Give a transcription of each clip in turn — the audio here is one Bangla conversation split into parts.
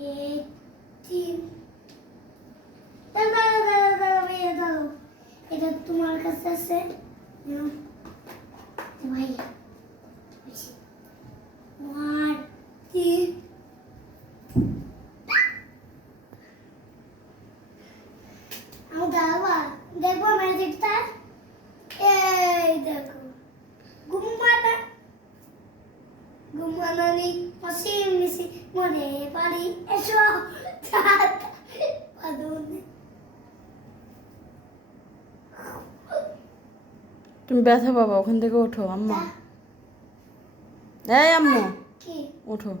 তিন দাঁড়াও এটা তোমার কাছে আছে ভাই ওয়ান তিন আমি দাঁড়াবা দেখবো ম্যাজিকটা এই দেখো ঘুমানানি পশ্চিম মিশি মনে পারি এসো তুমি ব্যথা পাবা, ওখান থেকে ওঠো আম্মা। এই আম্মু ওঠো।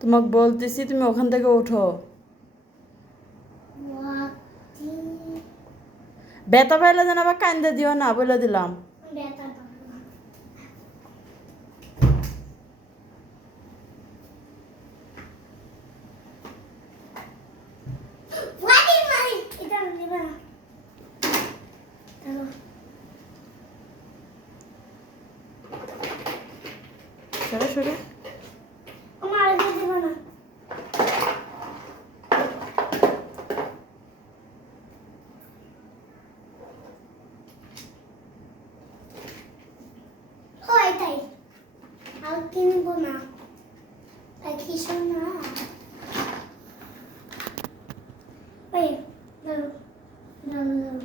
তোমাকে বলতেছি তুমি ওখান থেকে ওঠো। ব্যথা পাইলে যেন আবার কান্দে দিও না, বলে দিলাম। সরে সরে তাই আর কিনবো না তাই কিছু না ওই দাঁড়ো দাঁড়ো দাঁড়ো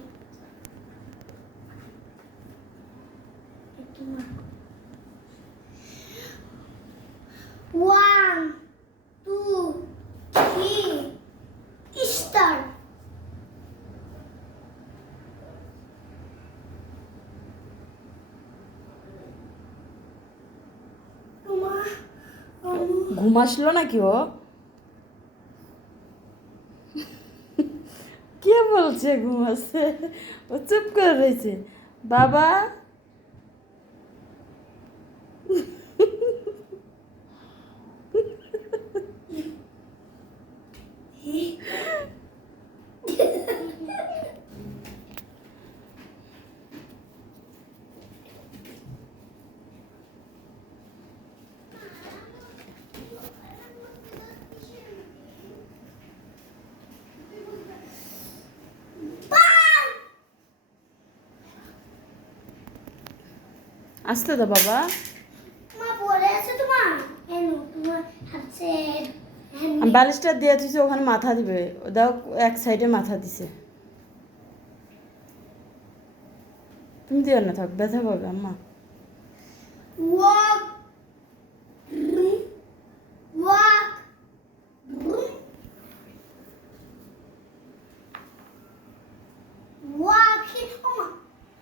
ওয়ান টু থ্রি স্টার্ট ঘুম আসলো নাকি ও? কে বলছে ঘুম আসছে? ও চুপ করে রয়েছে। বাবা আসতে দাও বাবা। মা পড়ে আছে তোমার এনো তোমার হাতে আমি বালিশটা দিয়ে দিছি, ওখানে মাথা দিবে। ও দাও, এক সাইডে মাথা দিছে। তুমি দিও না, থাক, ব্যথা পাবে আম্মা। ওয়াক